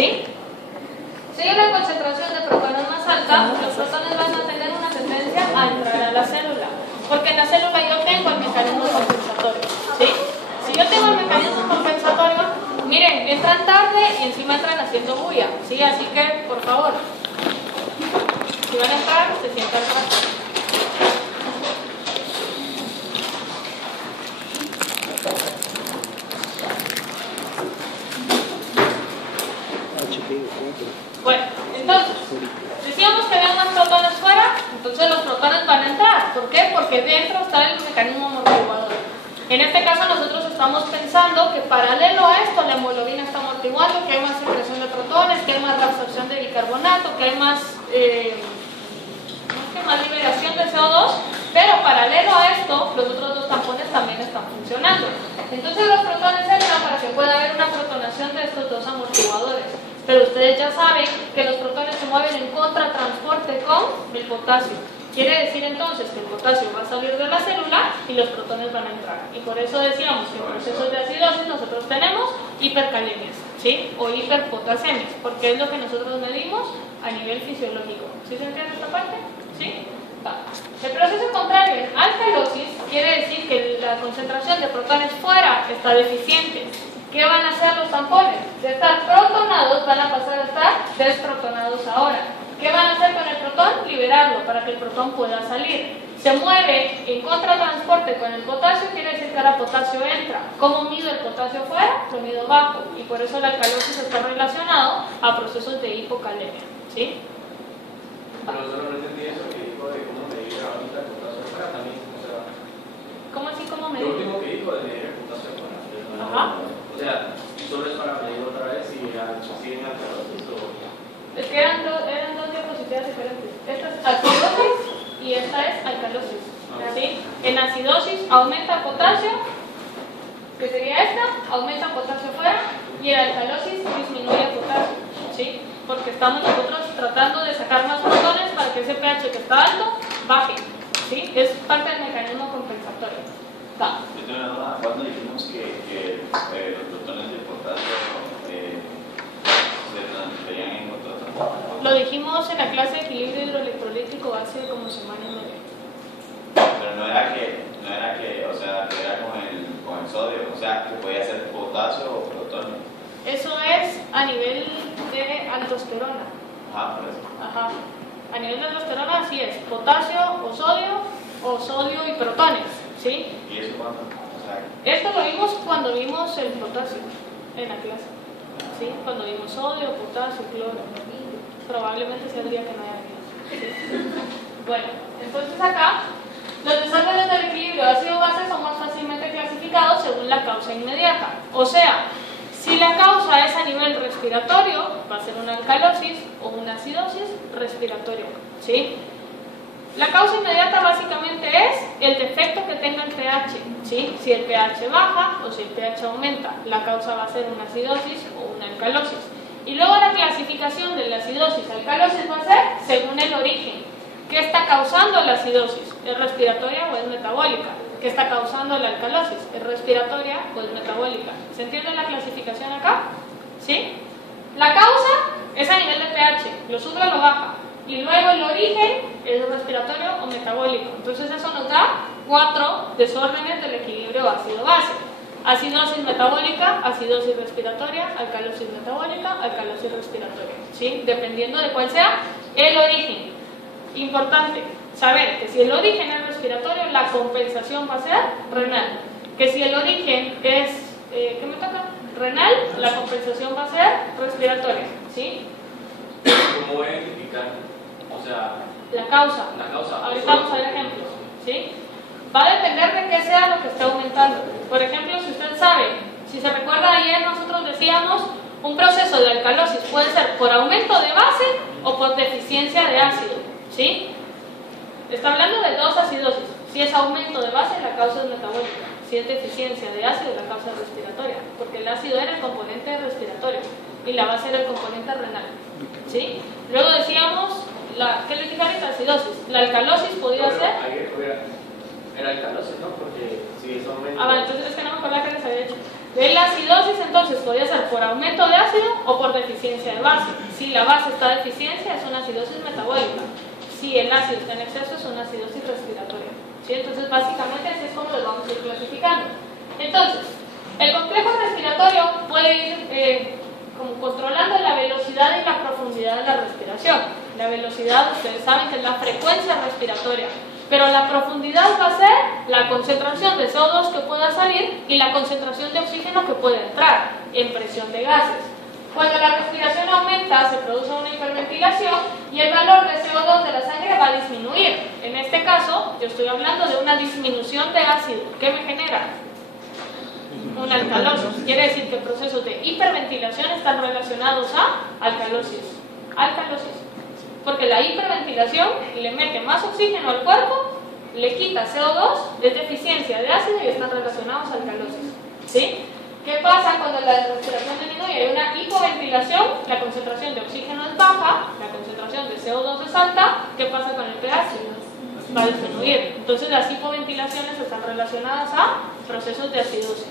¿Sí? Si hay una concentración de protones más alta, los protones van a tener una tendencia a entrar a la célula, porque en la célula yo tengo el mecanismo compensatorio, ¿sí? Si yo tengo el mecanismo compensatorio, miren, entran tarde y encima entran haciendo bulla, ¿sí? Así que, por favor, si van a entrar, se sientan atrás. Bueno, entonces, decíamos que había más protones fuera, entonces los protones van a entrar. ¿Por qué? Porque dentro está el mecanismo amortiguador. En este caso nosotros estamos pensando que paralelo a esto la hemoglobina está amortiguando, que hay más secreción de protones, que hay más reabsorción de bicarbonato, que hay más liberación de CO2, pero paralelo a esto los otros dos tampones también están funcionando. Entonces los protones entran para que pueda haber una protonación de estos dos amortiguadores. Pero ustedes ya saben que los protones se mueven en contratransporte con el potasio. Quiere decir entonces que el potasio va a salir de la célula y los protones van a entrar. Y por eso decíamos que en procesos de acidosis nosotros tenemos hipercalemias, ¿sí? O hiperpotasiemias, porque es lo que nosotros medimos a nivel fisiológico. ¿Sí se entiende esta parte? ¿Sí? El proceso contrario en alcalosis quiere decir que la concentración de protones fuera está deficiente. ¿Qué van a hacer los tampones? De estar protonados van a pasar a estar desprotonados ahora. ¿Qué van a hacer con el protón? Liberarlo para que el protón pueda salir. Se mueve en contratransporte con el potasio, quiere decir que ahora potasio entra. ¿Cómo mido el potasio fuera? Lo mido bajo. Y por eso la alcalosis está relacionado a procesos de hipocalemia. ¿Sí? Profesor, no entendí eso que dijo de cómo medir ahorita el potasio fuera también. O sea, ¿Cómo así? ¿Cómo medir? lo último que dijo de medir el potasio fuera. Ajá. O sea, solo es para medir otra vez si siguen alcalosis o... Es que eran dos diapositivas diferentes. Esta es acidosis y esta es alcalosis. ¿Sí? En acidosis aumenta potasio, que sería esta, aumenta potasio fuera, y en alcalosis disminuye potasio. ¿Sí? Porque estamos nosotros tratando de sacar más protones para que ese pH que está alto baje. ¿Sí? Es parte del mecanismo compensatorio. Va. Yo tengo una duda. ¿Cuándo dijimos que los protones de potasio se transferían en otro transporte? Lo dijimos en la clase de equilibrio hidroelectrolítico hace como semana y media. Pero no era que, o sea, que era con el sodio, o sea, que podía ser potasio o protonio. Eso es a nivel de aldosterona. Ajá, por eso. Ajá. A nivel de aldosterona así es, potasio o sodio y protones, ¿sí? ¿Y eso cuándo? O sea, Esto lo vimos cuando vimos el potasio en la clase, ¿sí? Cuando vimos sodio, potasio, cloro. Probablemente sea el día que no haya venido, ¿sí? Bueno, entonces acá los desórdenes del equilibrio ácido-base son más fácilmente clasificados según la causa inmediata. O sea, si la causa es a nivel respiratorio, va a ser una alcalosis o una acidosis respiratoria, ¿sí? La causa inmediata básicamente es el defecto que tenga el pH, ¿sí? Si el pH baja o si el pH aumenta, la causa va a ser una acidosis o una alcalosis. Y luego la clasificación de la acidosis-alcalosis va a ser según el origen. ¿Qué está causando la acidosis? ¿Es respiratoria o es metabólica? ¿Qué está causando la alcalosis? ¿Es respiratoria o es metabólica? ¿Se entiende la clasificación acá? ¿Sí? La causa es a nivel de pH, lo sube o lo baja. Y luego el origen es respiratorio o metabólico. Entonces eso nos da 4 desórdenes del equilibrio ácido-base. Acidosis metabólica, acidosis respiratoria, alcalosis metabólica, alcalosis respiratoria. ¿Sí? Dependiendo de cuál sea el origen. Importante saber que si el origen es respiratorio, la compensación va a ser renal. Que si el origen es, ¿qué me toca? Renal, la compensación va a ser respiratoria. ¿Sí? ¿Cómo voy a identificar? O sea, la causa. Ahorita vamos a ver ejemplos. ¿Sí? Va a depender de qué sea lo que esté aumentando. Por ejemplo, si usted sabe, si se recuerda ayer nosotros decíamos, un proceso de alcalosis puede ser por aumento de base o por deficiencia de ácido. ¿Sí? Está hablando de dos acidosis. Si es aumento de base, la causa es metabólica. Si es deficiencia de ácido, la causa es respiratoria. Porque el ácido era el componente respiratorio y la base era el componente renal. ¿Sí? Luego decíamos, ¿qué le dije ahorita? Acidosis. La alcalosis podía ser... Era alcalosis, ¿no? Porque si es aumento... Ah, vale, entonces es que no me acordaba que les había hecho. La acidosis entonces podría ser por aumento de ácido o por deficiencia de base. Si la base está en deficiencia es una acidosis metabólica. Si el ácido está en exceso es una acidosis respiratoria. ¿Sí? Entonces básicamente así es como lo vamos a ir clasificando. Entonces, el complejo respiratorio puede ir como controlando la velocidad y la profundidad de la respiración. La velocidad, ustedes saben que es la frecuencia respiratoria, pero la profundidad va a ser la concentración de CO2 que pueda salir y la concentración de oxígeno que puede entrar en presión de gases. Cuando la respiración aumenta, se produce una hiperventilación y el valor de CO2 de la sangre va a disminuir. En este caso, yo estoy hablando de una disminución de ácido. ¿Qué me genera? Una alcalosis. Quiere decir que procesos de hiperventilación están relacionados a alcalosis. Alcalosis. Porque la hiperventilación le mete más oxígeno al cuerpo, le quita CO2, es deficiencia de ácido y están relacionados a alcalosis. ¿Sí? ¿Qué pasa cuando la respiración disminuye? Hay una hipoventilación, la concentración de oxígeno es baja, la concentración de CO2 es alta. ¿Qué pasa con el pH? Va a disminuir. Entonces las hipoventilaciones están relacionadas a procesos de acidosis.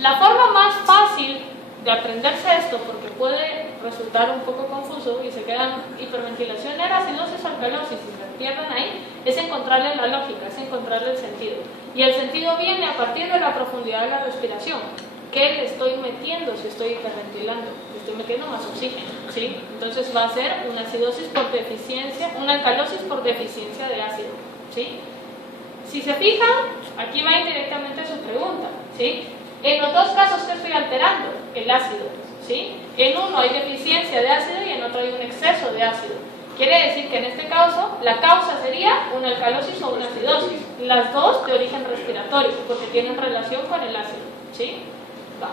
La forma más fácil de aprenderse esto, porque puede resultar un poco confuso y se quedan hiperventilación, era acidosis o alcalosis, y se pierden ahí, es encontrarle la lógica, es encontrarle el sentido. Y el sentido viene a partir de la profundidad de la respiración. ¿Qué le estoy metiendo si estoy hiperventilando? Le estoy metiendo más oxígeno, ¿sí? Entonces va a ser una acidosis por deficiencia, una alcalosis por deficiencia de ácido, ¿sí? Si se fijan, aquí va indirectamente su pregunta, ¿sí? En los dos casos, ¿qué estoy alterando? El ácido, ¿sí? En uno hay deficiencia de ácido y en otro hay un exceso de ácido. Quiere decir que en este caso, la causa sería una alcalosis o una acidosis. Las dos de origen respiratorio, porque tienen relación con el ácido, ¿sí? Va.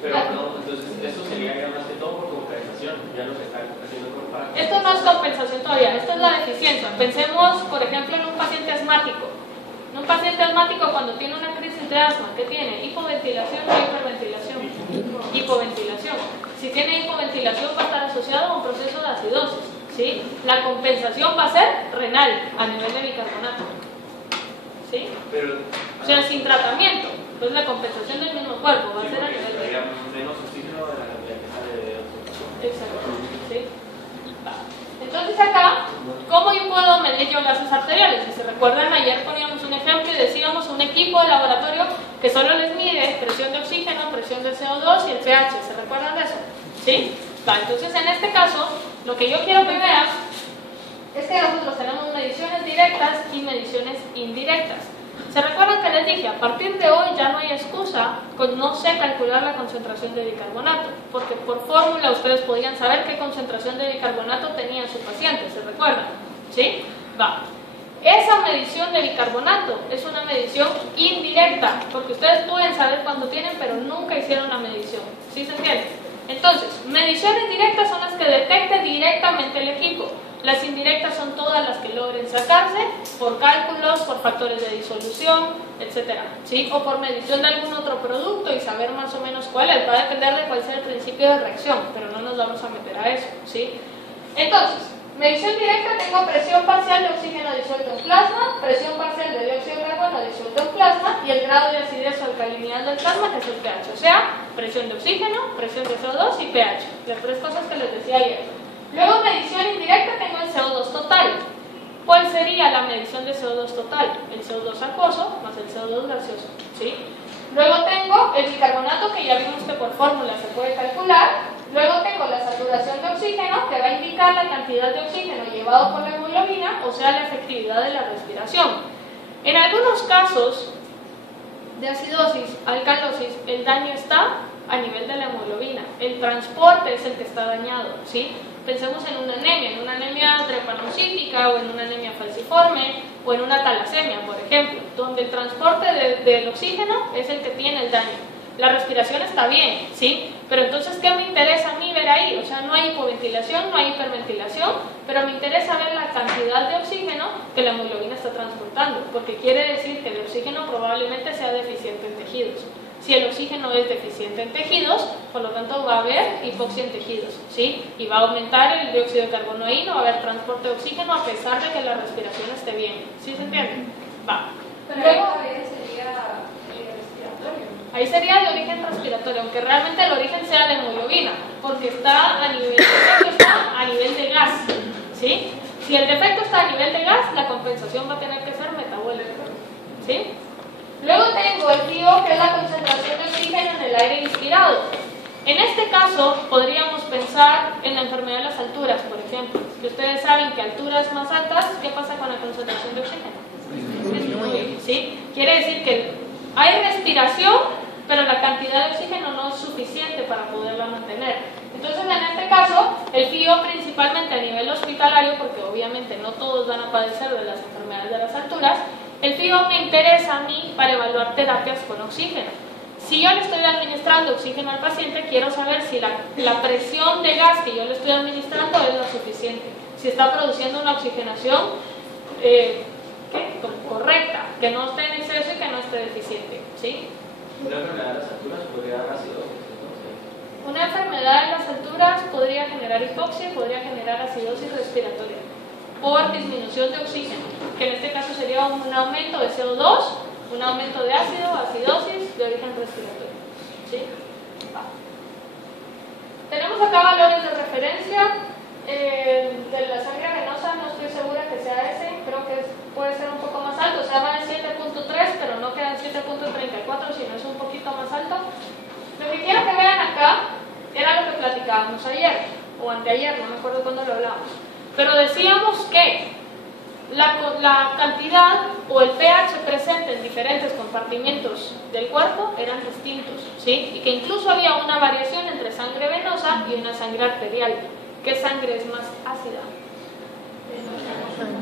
Pero no, entonces esto sería ya más que todo por compensación, ya lo que está haciendo con para... Esto no es compensación todavía, esto es la deficiencia. Pensemos, por ejemplo, en un paciente asmático. En un paciente asmático cuando tiene una crisis de asma, ¿qué tiene? ¿Hipoventilación o hiperventilación? Hipoventilación. Si tiene hipoventilación va a estar asociado a un proceso de acidosis, ¿sí? La compensación va a ser renal, a nivel de bicarbonato, ¿sí? Pero, o sea, sin tratamiento. Entonces la compensación del mismo cuerpo va a ser a nivel de... menos oxígeno de la cantidad que sale de oxígeno. Exacto, ¿sí? Entonces acá, ¿cómo yo puedo medir yo gases arteriales? Si se recuerdan, ayer poníamos un ejemplo y decíamos un equipo de laboratorio que solo les mide presión de oxígeno, presión de CO2 y el pH. ¿Se recuerdan de eso? ¿Sí? Entonces en este caso, lo que yo quiero que vean es que nosotros tenemos mediciones directas y mediciones indirectas. ¿Se recuerdan que les dije? A partir de hoy ya no hay excusa con no sé calcular la concentración de bicarbonato, porque por fórmula ustedes podían saber qué concentración de bicarbonato tenía su paciente, ¿se recuerdan? ¿Sí? Va. Esa medición de bicarbonato es una medición indirecta, porque ustedes pueden saber cuándo tienen, pero nunca hicieron la medición. ¿Sí se entiende? Entonces, mediciones directas son las que detecte directamente el equipo. Las indirectas son todas las que logren sacarse por cálculos, por factores de disolución, etc. ¿Sí? O por medición de algún otro producto y saber más o menos cuál es. Va a depender de cuál sea el principio de reacción, pero no nos vamos a meter a eso. ¿Sí? Entonces, medición directa, tengo presión parcial de oxígeno disuelto en plasma, presión parcial de dióxido de carbono disuelto en plasma y el grado de acidez o alcalinidad del plasma, que es el pH. O sea, presión de oxígeno, presión de CO2 y pH. Las tres cosas que les decía ayer. Luego, medición indirecta, tengo el CO2 total. ¿Cuál sería la medición de CO2 total? El CO2 acuoso más el CO2 gaseoso, ¿sí? Luego tengo el bicarbonato, que ya vimos que por fórmula se puede calcular. Luego tengo la saturación de oxígeno, que va a indicar la cantidad de oxígeno llevado por la hemoglobina, o sea, la efectividad de la respiración. En algunos casos de acidosis, alcalosis, el daño está a nivel de la hemoglobina. El transporte es el que está dañado, ¿sí? Pensemos en una anemia drepanocítica o en una anemia falciforme o en una talasemia, por ejemplo, donde el transporte del oxígeno es el que tiene el daño. La respiración está bien, ¿sí? Pero entonces, ¿qué me interesa a mí ver ahí? O sea, no hay hipoventilación, no hay hiperventilación, pero me interesa ver la cantidad de oxígeno que la hemoglobina está transportando, porque quiere decir que el oxígeno probablemente sea deficiente en tejidos. Si el oxígeno es deficiente en tejidos, por lo tanto va a haber hipoxia en tejidos, ¿sí? Y va a aumentar el dióxido de carbono ahí, no va a haber transporte de oxígeno a pesar de que la respiración esté bien. ¿Sí se entiende? Va. Pero luego sería respiratorio. Ahí sería de origen respiratorio, aunque realmente el origen sea de hemoglobina, porque está a nivel, el defecto está a nivel de gas, ¿sí? Si el defecto está a nivel de gas, la compensación va a tener que ser metabólica, ¿sí? Luego tengo el FiO, que es la concentración de oxígeno en el aire inspirado. En este caso, podríamos pensar en la enfermedad de las alturas, por ejemplo. Si ustedes saben que alturas más altas, ¿qué pasa con la concentración de oxígeno? Disminuye, ¿sí? Quiere decir que hay respiración, pero la cantidad de oxígeno no es suficiente para poderla mantener. Entonces, en este caso, el FiO principalmente a nivel hospitalario, porque obviamente no todos van a padecer de las enfermedades de las alturas, el FiO me interesa a mí para evaluar terapias con oxígeno. Si yo le estoy administrando oxígeno al paciente, quiero saber si la presión de gas que yo le estoy administrando es lo suficiente. Si está produciendo una oxigenación correcta, que no esté en exceso y que no esté deficiente, ¿sí? Una enfermedad de las alturas podría dar acidosis, ¿no? Una enfermedad de las alturas podría generar hipoxia y podría generar acidosis respiratoria por disminución de oxígeno, que en este caso sería un aumento de CO2, un aumento de ácido, acidosis de origen respiratorio, ¿sí? Tenemos acá valores de referencia de la sangre venosa, no estoy segura que sea ese, creo que puede ser un poco más alto, o sea, va en 7.3, pero no queda en 7.34, sino es un poquito más alto. Lo que quiero que vean acá era lo que platicábamos ayer, o anteayer, no me acuerdo cuándo lo hablamos, pero decíamos que la cantidad o el pH presente en diferentes compartimentos del cuerpo eran distintos, ¿sí? Y que incluso había una variación entre sangre venosa y una sangre arterial. ¿Qué sangre es más ácida?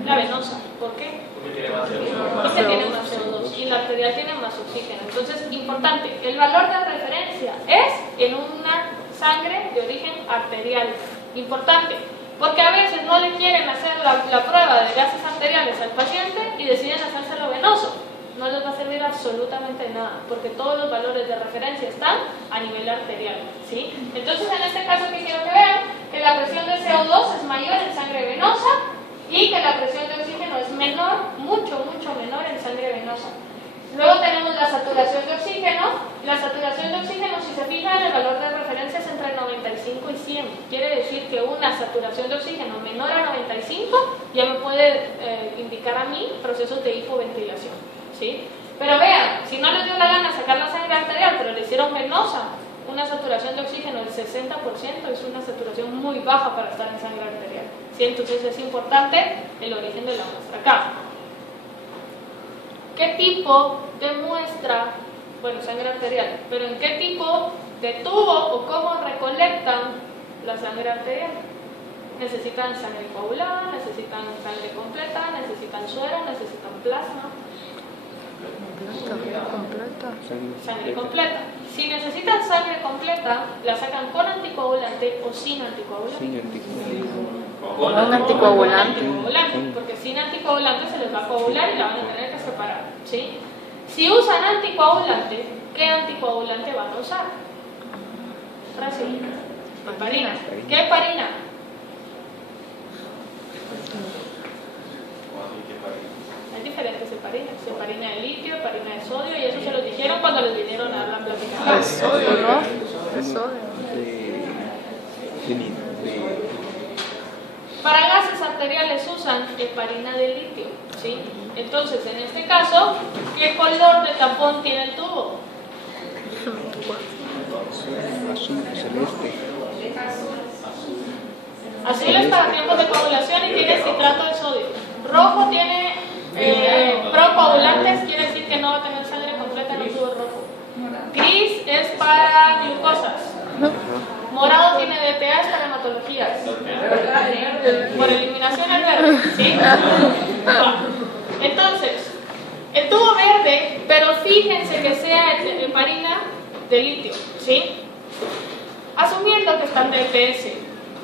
La venosa. ¿Por qué? Porque tiene más CO2. Porque tiene más CO2 y la arterial tiene más oxígeno. Entonces, importante, el valor de referencia es en una sangre de origen arterial. Importante. Porque a veces no le quieren hacer la prueba de gases arteriales al paciente y deciden hacérselo venoso. No les va a servir absolutamente nada, porque todos los valores de referencia están a nivel arterial, ¿sí? Entonces, en este caso, que quiero que vean que la presión de CO2 es mayor en sangre venosa y que la presión de oxígeno es menor, mucho menor en sangre venosa. Luego tenemos la saturación de oxígeno. La saturación de oxígeno, si se fijan, el valor de referencia es entre 95 y 100. Quiere decir que una saturación de oxígeno menor a 95 ya me puede indicar a mí procesos de hipoventilación, ¿sí? Pero vean, si no les dio la gana sacar la sangre arterial, pero le hicieron venosa, una saturación de oxígeno del 60% es una saturación muy baja para estar en sangre arterial, ¿sí? Entonces es importante el origen de la muestra acá. ¿Qué tipo de muestra? Bueno, sangre arterial, pero ¿en qué tipo de tubo o cómo recolectan la sangre arterial? Necesitan sangre coagulada, necesitan sangre completa, necesitan suero, necesitan plasma. Sangre completa. Si necesitan sangre completa, la sacan con anticoagulante o sin anticoagulante. Con un anticoagulante. Porque sin anticoagulante se les va a coagular y la van a tener que separar, ¿sí? Si usan anticoagulante, ¿qué anticoagulante van a usar? Heparina. ¿Qué heparina? Hay diferentes heparinas, heparina de litio, heparina de sodio, y eso se los dijeron cuando les vinieron a dar la platicación. Es sodio, ¿no? Es sodio. Para gases arteriales usan heparina de litio, ¿sí? Entonces, en este caso, ¿qué color de tapón tiene el tubo? Azul, celeste. Azul es para tiempos de coagulación y tiene citrato de sodio. Rojo tiene procoagulantes, quiere decir que no va a tener sangre completa en el tubo rojo. Gris es para glucosas. Morado tiene DPA, para hematologías. Por eliminación al verde, ¿sí? Entonces, el tubo verde, pero fíjense que sea heparina de litio, ¿sí? Asumiendo que están de EPS.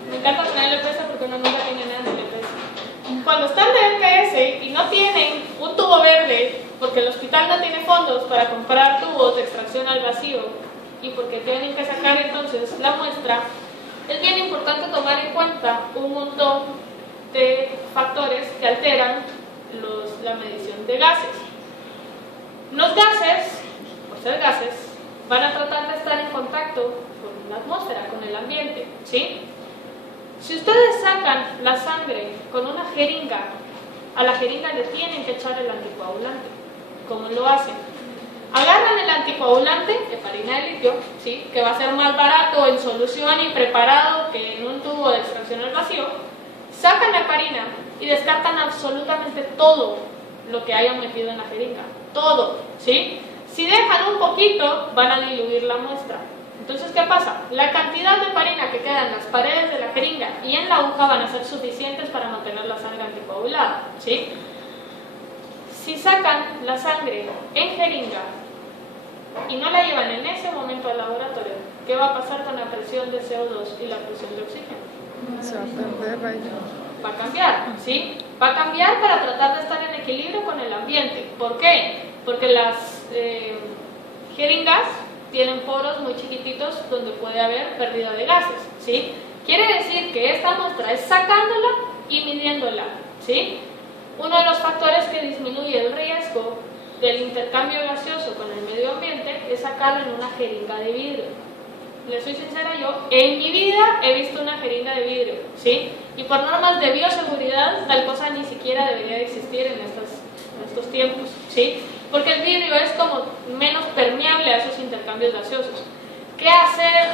Me encanta tener EPS porque uno nunca tiene nada de EPS. Cuando están de EPS y no tienen un tubo verde, porque el hospital no tiene fondos para comprar tubos de extracción al vacío, y porque tienen que sacar entonces la muestra, es bien importante tomar en cuenta un montón de factores que alteran la medición de gases. Los gases, por ser gases, van a tratar de estar en contacto con la atmósfera, con el ambiente, ¿sí? Si ustedes sacan la sangre con una jeringa, a la jeringa le tienen que echar el anticoagulante. ¿Cómo lo hacen? Agarran el anticoagulante, heparina de litio, ¿sí? Que va a ser más barato en solución y preparado que en un tubo de extracción al vacío, sacan la heparina y descartan absolutamente todo lo que hayan metido en la jeringa, todo, ¿sí? Si dejan un poquito, van a diluir la muestra. Entonces, ¿qué pasa? La cantidad de heparina que queda en las paredes de la jeringa y en la aguja van a ser suficientes para mantener la sangre anticoagulada, ¿sí? Si sacan la sangre en jeringa y no la llevan en ese momento al laboratorio, ¿qué va a pasar con la presión de CO2 y la presión de oxígeno? Se va a perder ahí. Va a cambiar, ¿sí? Va a cambiar para tratar de estar en equilibrio con el ambiente. ¿Por qué? Porque las jeringas tienen poros muy chiquititos donde puede haber pérdida de gases, ¿sí? Quiere decir que esta muestra es sacándola y midiéndola, ¿sí? Uno de los factores que disminuye el riesgo del intercambio gaseoso con el medio ambiente es sacarlo en una jeringa de vidrio. Les soy sincera, yo en mi vida he visto una jeringa de vidrio, ¿sí? Y por normas de bioseguridad, tal cosa ni siquiera debería de existir en estos tiempos, ¿sí? Porque el vidrio es como menos permeable a esos intercambios gaseosos. ¿Qué hacer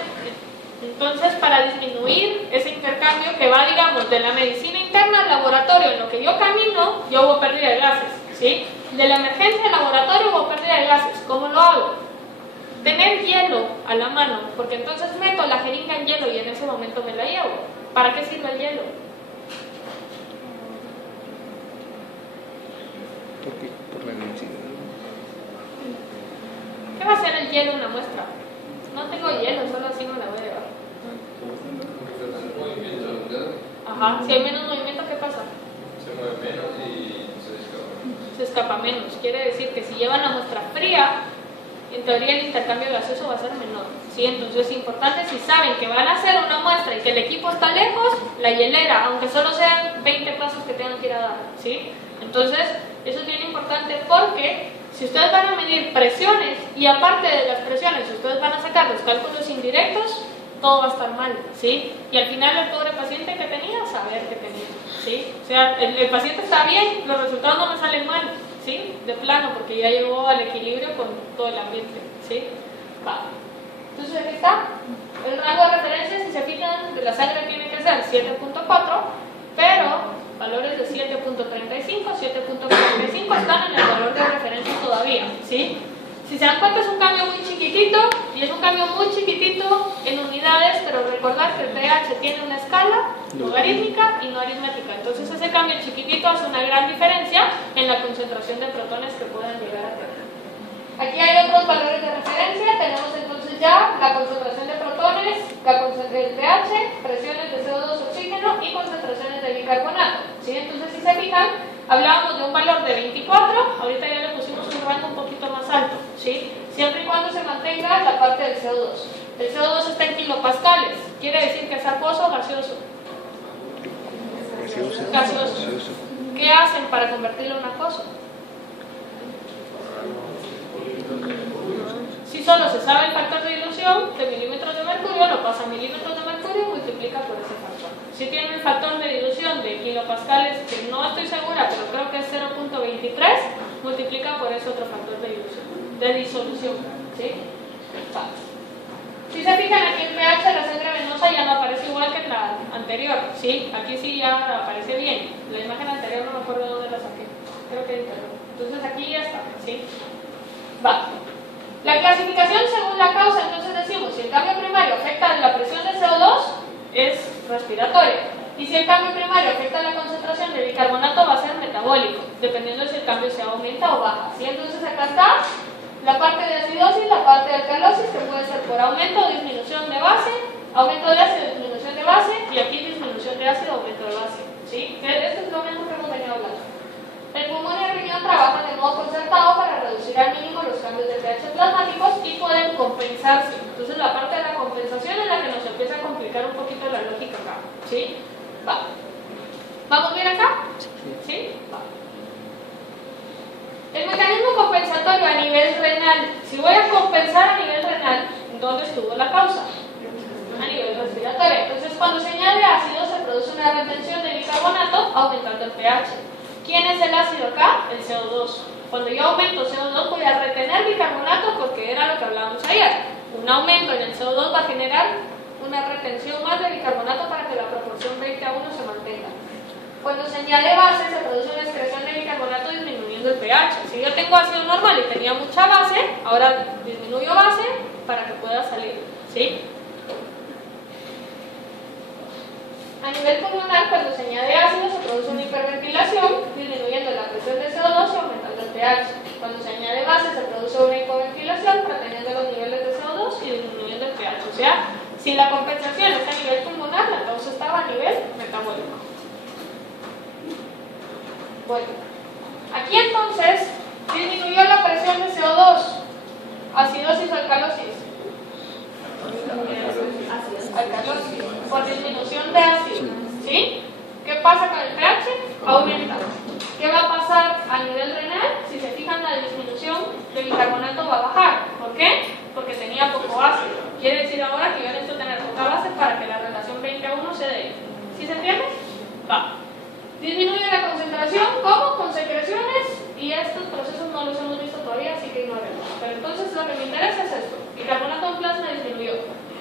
entonces para disminuir ese intercambio que va, digamos, de la medicina interna al laboratorio? En lo que yo camino, yo hubo pérdida de gases, ¿sí? De la emergencia al laboratorio hubo pérdida de gases. ¿Cómo lo hago? Tener hielo a la mano, porque entonces meto la jeringa en hielo y en ese momento me la llevo. ¿Para qué sirve el hielo? Por la densidad. ¿Qué va a hacer el hielo en la muestra? No tengo hielo, solo así me la voy a llevar. Ajá, si hay menos movimiento, ¿qué pasa? Se mueve menos y se escapa. Se escapa menos. Quiere decir que si llevan la muestra fría, en teoría el intercambio gaseoso va a ser menor, ¿sí? Entonces es importante, si saben que van a hacer una muestra y que el equipo está lejos, la hielera, aunque solo sean 20 pasos que tengan que ir a dar, ¿sí? Entonces eso es bien importante porque si ustedes van a medir presiones y aparte de las presiones, si ustedes van a sacar los cálculos indirectos, todo va a estar mal, ¿sí? Y al final el pobre paciente que tenía, saber que tenía, ¿sí? O sea, el paciente está bien, los resultados no me salen mal, ¿sí? De plano, porque ya llegó al equilibrio con todo el ambiente, ¿sí? Va. Entonces aquí está. El rango de referencia, si se fijan, de la sangre tiene que ser 7.4, pero valores de 7.35, 7.45 están en el valor de referencia todavía, ¿sí? Si se dan cuenta es un cambio muy chiquitito, y es un cambio muy chiquitito en unidades, pero recordar que el pH tiene una escala logarítmica y no aritmética. Entonces ese cambio chiquitito hace una gran diferencia en la concentración de protones que puedan llegar a tener. Aquí hay otros valores de referencia, tenemos entonces ya la concentración de protones, el pH, presiones de CO2, oxígeno y concentraciones de bicarbonato, ¿sí? Entonces si se fijan, hablábamos de un valor de 24, ahorita ya le pusimos un rango un poquito más alto, ¿sí? Siempre y cuando se mantenga la parte del CO2. El CO2 está en kilopascales, quiere decir que es acuoso o gaseoso. Gaseoso. ¿Qué hacen para convertirlo en acuoso? Si solo se sabe el factor de dilución de milímetros de mercurio, lo pasa a milímetros de mercurio y multiplica por ese factor. Si tiene el factor de dilución de kilopascales, que no estoy segura, pero creo que es 0.23, multiplica por ese otro factor de disolución, ¿sí? Vale. Si se fijan, aquí el pH de la sangre venosa ya no aparece igual que en la anterior, ¿sí? Aquí sí ya aparece bien. La imagen anterior no me acuerdo de dónde la saqué. Creo que entonces aquí ya está, ¿sí? Va. La clasificación según la causa, entonces decimos, si el cambio primario afecta la presión de CO2, es respiratorio. Y si el cambio primario afecta la concentración de bicarbonato, va a ser metabólico, dependiendo de si el cambio se aumenta o baja, ¿sí? Entonces acá está la parte de acidosis, la parte de alcalosis, que puede ser por aumento o disminución de base, aumento de ácido, disminución de base, y aquí disminución de ácido, aumento de base, ¿sí? Esto es lo mismo que hemos venido hablando. El pulmón y el riñón trabajan de modo concertado para reducir al mínimo los cambios de pH plasmáticos y pueden compensarse. Entonces la parte de la compensación es la que nos empieza a complicar un poquito la lógica acá, ¿sí? Va. ¿Vamos bien acá? ¿Sí? Va. El mecanismo compensatorio a nivel renal. Si voy a compensar a nivel renal, renal, ¿dónde estuvo la causa? A nivel respiratorio. Entonces, cuando se añade ácido, se produce una retención de bicarbonato aumentando el pH. ¿Quién es el ácido acá? El CO2. Cuando yo aumento CO2, voy a retener bicarbonato porque era lo que hablábamos ayer. Un aumento en el CO2 va a generar una retención más de bicarbonato para que la proporción 20 a 1 se mantenga. Cuando se añade base, se produce una excreción de bicarbonato disminuyendo el pH. Si yo tengo ácido normal y tenía mucha base, ahora disminuyo base para que pueda salir, ¿sí? A nivel pulmonar, cuando se añade ácido, se produce una hiperventilación, disminuyendo la presión de CO2 y aumentando el pH. Cuando se añade base, se produce una hipoventilación, reteniendo los niveles de CO2 y disminuyendo el pH. O sea, si la compensación está a nivel pulmonar, la causa estaba a nivel metabólico. Bueno, aquí entonces disminuyó la presión de CO2, acidosis o alcalosis. Alcalosis, por disminución de ácido, ¿sí? ¿Qué pasa con el pH? Aumenta. ¿Qué va a pasar a nivel renal? Si se fijan, la disminución de bicarbonato va a bajar. ¿Por qué? Porque tenía poco ácido. Quiere decir ahora que yo necesito tener poca base para que la relación 20 a 1 se dé. ¿Sí se entiende? Va. Disminuye la concentración, ¿cómo? Con secreciones, y estos procesos no los hemos visto todavía, así que ignoremos. Pero entonces lo que me interesa es esto. Bicarbonato en plasma disminuyó.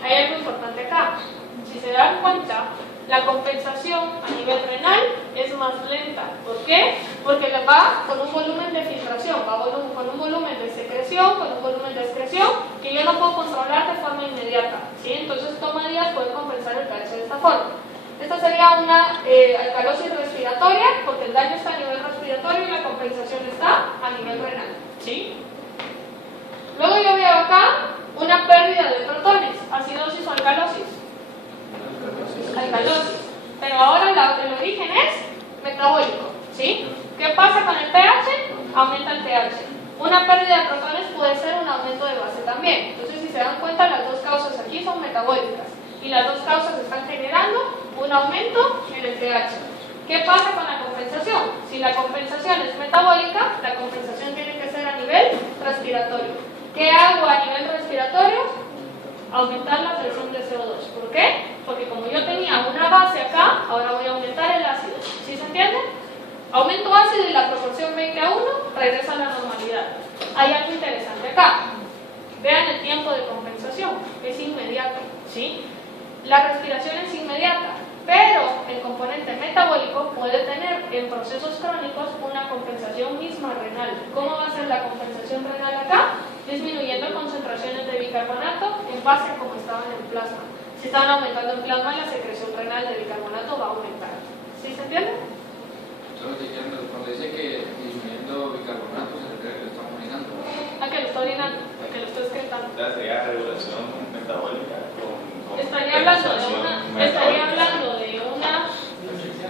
Hay algo importante acá. Si se dan cuenta, la compensación a nivel renal es más lenta. ¿Por qué? Porque va con un volumen de filtración, va con un volumen de secreción, con un volumen de excreción, que yo no puedo controlar de forma inmediata, ¿sí? Entonces toma días poder compensar el pH de esta forma. Esta sería una alcalosis respiratoria, porque el daño está a nivel respiratorio y la compensación está a nivel renal, ¿sí? Luego yo veo acá una pérdida de protones, acidosis o alcalosis. Alcalosis. Pero ahora el origen es metabólico, ¿sí? ¿Qué pasa con el pH? Aumenta el pH. Una pérdida de protones puede ser un aumento de base también. Entonces, si se dan cuenta, las dos causas aquí son metabólicas. Y las dos causas están generando un aumento en el pH. ¿Qué pasa con la compensación? Si la compensación es metabólica, la compensación tiene que ser a nivel respiratorio. ¿Qué hago a nivel respiratorio? Aumentar la presión de CO2. ¿Por qué? Porque como yo tenía una base acá, ahora voy a aumentar el ácido. ¿Sí se entiende? Aumento ácido y la proporción 20 a 1 regresa a la normalidad. Hay algo interesante acá. Vean el tiempo de compensación. Es inmediato, ¿sí? La respiración es inmediata, pero el componente metabólico puede tener en procesos crónicos una compensación misma renal. ¿Cómo va a ser la compensación renal acá? Disminuyendo concentraciones de bicarbonato en base a como estaban en plasma. Si estaban aumentando en plasma, la secreción renal de bicarbonato va a aumentar. ¿Sí se entiende? Solo diciendo, cuando dice que disminuyendo bicarbonato, se refiere a que lo estamos orinando. A que lo está orinando, a que lo está excretando. O sea, sería regulación metabólica con Estaría hablando de una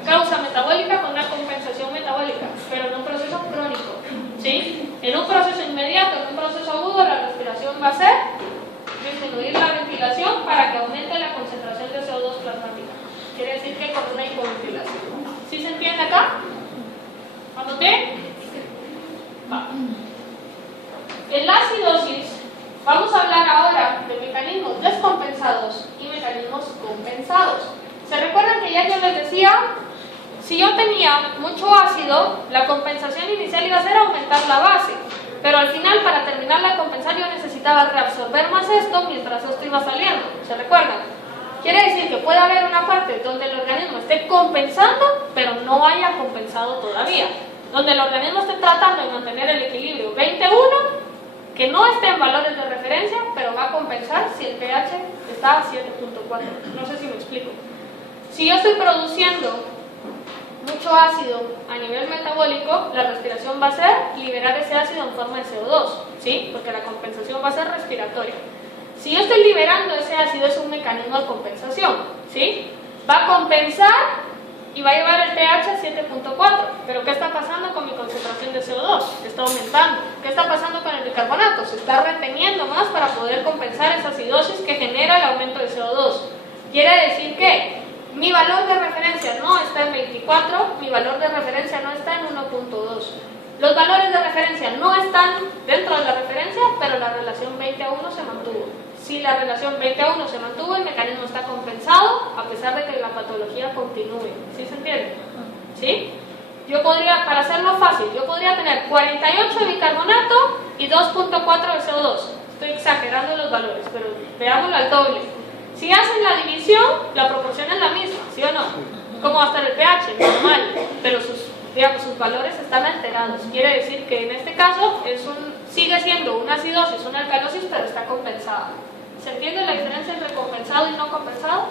causa metabólica con una compensación metabólica, pero en un proceso crónico, ¿sí? En un proceso inmediato, en un proceso agudo, la respiración va a ser disminuir la ventilación para que aumente la concentración de CO2 plasmática. Quiere decir que con una hipoventilación. ¿Sí se entiende acá? ¿Anoté? Va. En la acidosis vamos a hablar ahora de mecanismos descompensados y mecanismos compensados. ¿Se recuerdan que ya yo les decía? Si yo tenía mucho ácido, la compensación inicial iba a ser aumentar la base, pero al final, para terminar la compensar, yo necesitaba reabsorber más esto mientras esto iba saliendo. ¿Se recuerdan? Quiere decir que puede haber una parte donde el organismo esté compensando, pero no haya compensado todavía. Donde el organismo esté tratando de mantener el equilibrio 20-1, que no esté en valores de referencia, pero va a compensar si el pH está a 7.4. No sé si me explico. Si yo estoy produciendo mucho ácido a nivel metabólico, la respiración va a ser liberar ese ácido en forma de CO2, ¿sí? Porque la compensación va a ser respiratoria. Si yo estoy liberando ese ácido, es un mecanismo de compensación, ¿sí? Va a compensar y va a llevar el pH a 7.4. Pero ¿qué está pasando con mi concentración de CO2? Está aumentando. ¿Qué está pasando con el bicarbonato? Se está reteniendo más para poder compensar esa acidosis que genera el aumento de CO2. Quiere decir que mi valor de referencia no está en 24, mi valor de referencia no está en 1.2. Los valores de referencia no están dentro de la referencia, pero la relación 20:1 se mantuvo. Si la relación 20:1 se mantuvo, el mecanismo está compensado, a pesar de que la patología continúe. ¿Sí se entiende? ¿Sí? Yo podría, para hacerlo fácil, yo podría tener 48 de bicarbonato y 2.4 de CO2. Estoy exagerando los valores, pero veámoslo al doble. Si hacen la división, la proporción es la misma, ¿sí o no? ¿Cómo va a estar el pH? Normal, pero sus valores están alterados. Quiere decir que en este caso sigue siendo una acidosis, una alcalosis, pero está compensada. ¿Se entiende la diferencia entre compensado y no compensado?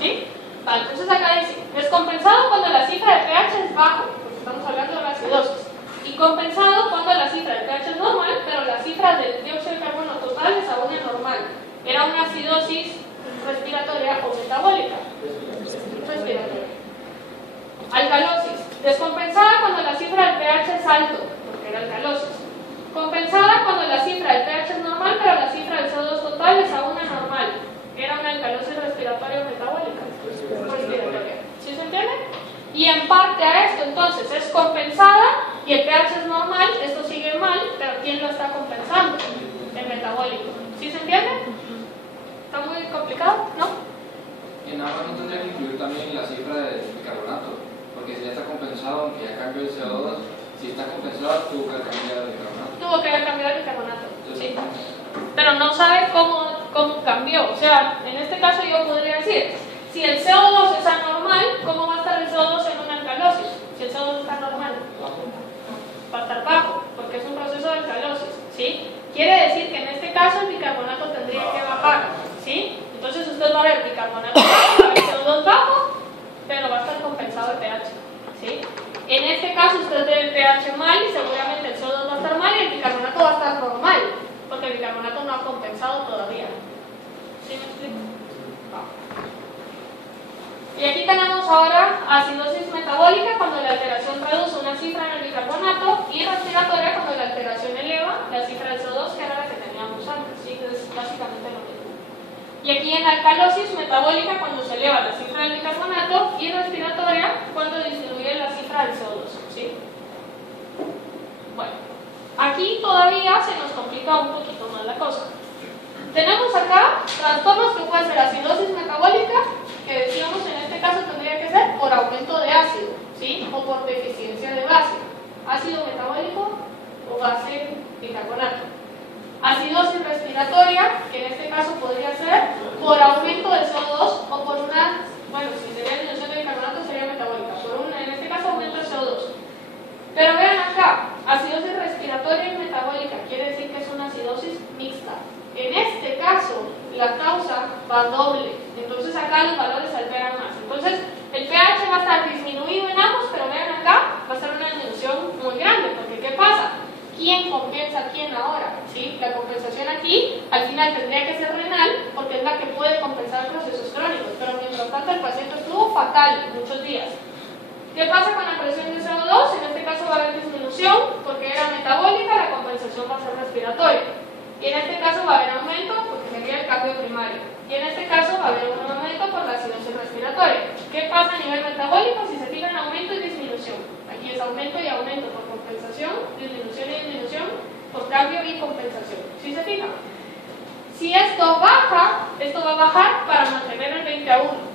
¿Sí? Vale, entonces acá dice, descompensado cuando la cifra de pH es bajo, porque estamos hablando de la acidosis, y compensado cuando la cifra de pH es normal, pero la cifra del dióxido de carbono total es aún anormal. Era una acidosis respiratoria o metabólica. Respiratoria. Alcalosis. Descompensada cuando la cifra del pH es alto, porque era alcalosis. Compensada cuando la cifra del pH es normal, pero la cifra del CO2 total es aún anormal. Era una alcalosis respiratoria o metabólica. Respiratoria. ¿Sí se entiende? Y en parte a esto, entonces, es compensada y el pH es normal, esto sigue mal, pero ¿quién lo está compensando? El metabólico. ¿Sí se entiende? ¿Está muy complicado? ¿No? Y nada más no tendría que incluir también la cifra de bicarbonato, porque si ya está compensado, aunque ya cambió el CO2, si está compensado, tuvo que cambiar el bicarbonato. Tuvo que cambiar el bicarbonato, sí. Pero no sabe cómo cambió. O sea, en este caso yo podría decir, si el CO2 es anormal, ¿cómo va a estar el CO2 en una alcalosis? Si el CO2 está normal, va a estar bajo, porque es un proceso de alcalosis, ¿sí? Quiere decir que en este caso el bicarbonato tendría que bajar, ¿sí? Entonces usted va a ver bicarbonato bajo, el CO2 bajo, pero va a estar compensado el pH, ¿sí? En este caso usted ve el pH mal y seguramente el CO2 va a estar mal y el bicarbonato va a estar normal, porque el bicarbonato no ha compensado todavía. ¿Sí me explico? Y aquí tenemos ahora acidosis metabólica cuando la alteración reduce una cifra en el bicarbonato y respiratoria cuando la alteración eleva la cifra del CO2, que era la que teníamos antes, ¿sí? Es básicamente lo mismo. Y aquí en alcalosis metabólica cuando se eleva la cifra del bicarbonato y respiratoria cuando disminuye la cifra del CO2, ¿sí? Bueno, aquí todavía se nos complica un poquito más la cosa. Tenemos acá trastornos que pueden ser acidosis metabólica, que decíamos en este caso tendría que ser por aumento de ácido, ¿sí? O por deficiencia de base. Ácido metabólico o base bicarbonato. Acidosis respiratoria, que en este caso podría ser por aumento de CO2 o por una, bueno, si sería disminución de bicarbonato sería metabólica, en este caso aumento de CO2. Pero vean acá, acidosis respiratoria y metabólica, quiere decir que es una acidosis mixta. En este caso, la causa va doble, entonces acá los valores se alteran más. Entonces, el pH va a estar disminuido en ambos, pero vean acá, va a ser una disminución muy grande, porque ¿qué pasa? ¿Quién compensa a quién ahora? ¿Sí? La compensación aquí, al final tendría que ser renal, porque es la que puede compensar procesos crónicos, pero mientras tanto el paciente estuvo fatal muchos días. ¿Qué pasa con la presión de CO2? En este caso va a haber disminución, porque era metabólica, la compensación va a ser respiratoria. Y en este caso va a haber aumento porque sería el cambio primario. Y en este caso va a haber un aumento por la acidosis respiratoria. ¿Qué pasa a nivel metabólico? Si se fijan, aumento y disminución. Aquí es aumento y aumento por compensación, disminución y disminución por cambio y compensación. ¿Sí se fijan? Si esto baja, esto va a bajar para mantener el 20:1.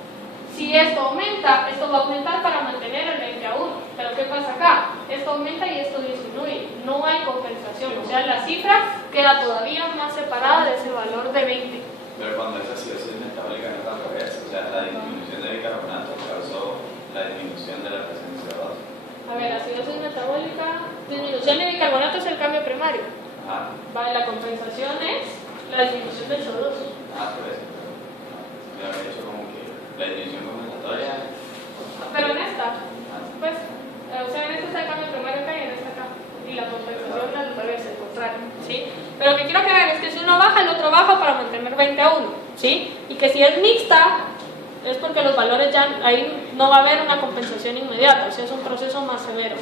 Si esto aumenta, esto va a aumentar para mantener el 20:1. Pero ¿qué pasa acá? Esto aumenta y esto disminuye. No hay compensación. O sea, la cifra queda todavía más separada de ese valor de 20. Pero cuando esa acidosis metabólica no es al revés, o sea, la disminución de bicarbonato causó la disminución de la presión de CO2. A ver, acidosis metabólica, disminución de bicarbonato es el cambio primario. Vale, la compensación es la disminución del CO2. Por eso. Me había dicho como que la disminución compensatoria. Pero en esta, pues, o sea, en esta está el cambio primario acá y en esta acá. Y la compensación al revés, el contrario, ¿sí? Pero lo que quiero que vean es que si uno baja, el otro baja para mantener 20:1, ¿sí? Y que si es mixta, es porque los valores ya, ahí no va a haber una compensación inmediata, o sea, es un proceso más severo.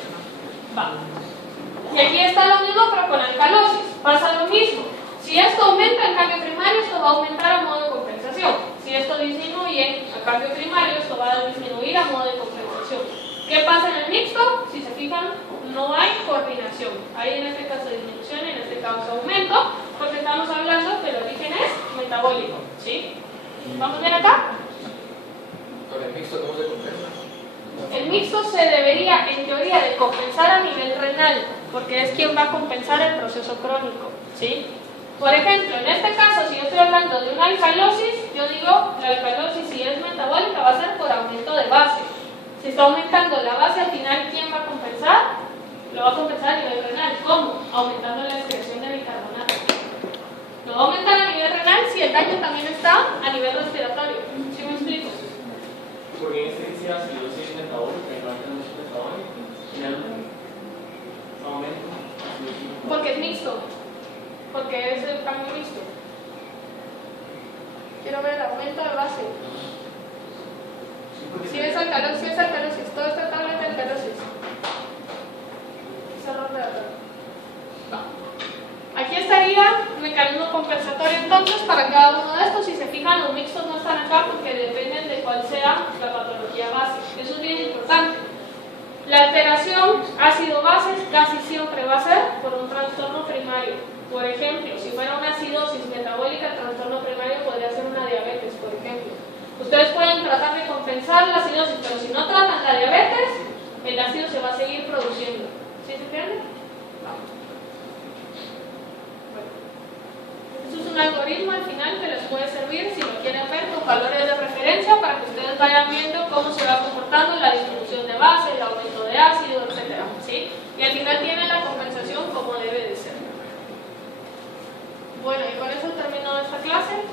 Va. Y aquí está lo mismo, pero con alcalosis. Pasa lo mismo. Si esto aumenta el cambio primario, esto va a aumentar a modo de compensación. Si esto disminuye a cambio primario, esto va a disminuir a modo de compensación. ¿Qué ¿Qué pasa en el mixto? Si se fijan, no hay coordinación. Hay en este caso disminución y en este caso aumento, porque estamos hablando que el origen es metabólico, ¿sí? ¿Vamos bien acá? Con el mixto, ¿cómo se compensa? El mixto se debería, en teoría, de compensar a nivel renal, porque es quien va a compensar el proceso crónico, ¿sí? Por ejemplo, en este caso, si yo estoy hablando de una alcalosis, yo digo, la alcalosis si es metabólica va a ser por aumento de base. Si está aumentando la base, al final, ¿quién va a compensar? Lo va a compensar a nivel renal. ¿Cómo? Aumentando la excreción de bicarbonato. Lo va a aumentar a nivel renal si el daño también está a nivel respiratorio. ¿Sí me explico? Porque en este dice acidosis metabólica y no alcalosis metabólica. Finalmente, aumento. Porque es mixto. Porque es el cambio mixto. Quiero ver el aumento de base. Si es alcalosis, todo está tabla de alcalosis. Es error de datos. Aquí estaría un mecanismo compensatorio entonces para cada uno de estos. Si se fijan, los mixtos no están acá porque dependen de cuál sea la patología base. Eso es bien importante. La alteración ácido-bases casi siempre va a ser por un trastorno primario. Por ejemplo, si fuera una acidosis metabólica, el trastorno primario podría ser una diabetes, por ejemplo. Ustedes pueden tratar de compensar la acidosis, pero si no tratan la diabetes, el ácido se va a seguir produciendo. ¿Sí se entiende? Bueno. Esto es un algoritmo al final que les puede servir si lo quieren ver con valores de referencia para que ustedes vayan viendo cómo se va comportando la disminución de base, el aumento de ácido, etc. ¿Sí? Y al final tienen la compensación como debe de ser. Bueno, y con eso termino esta clase.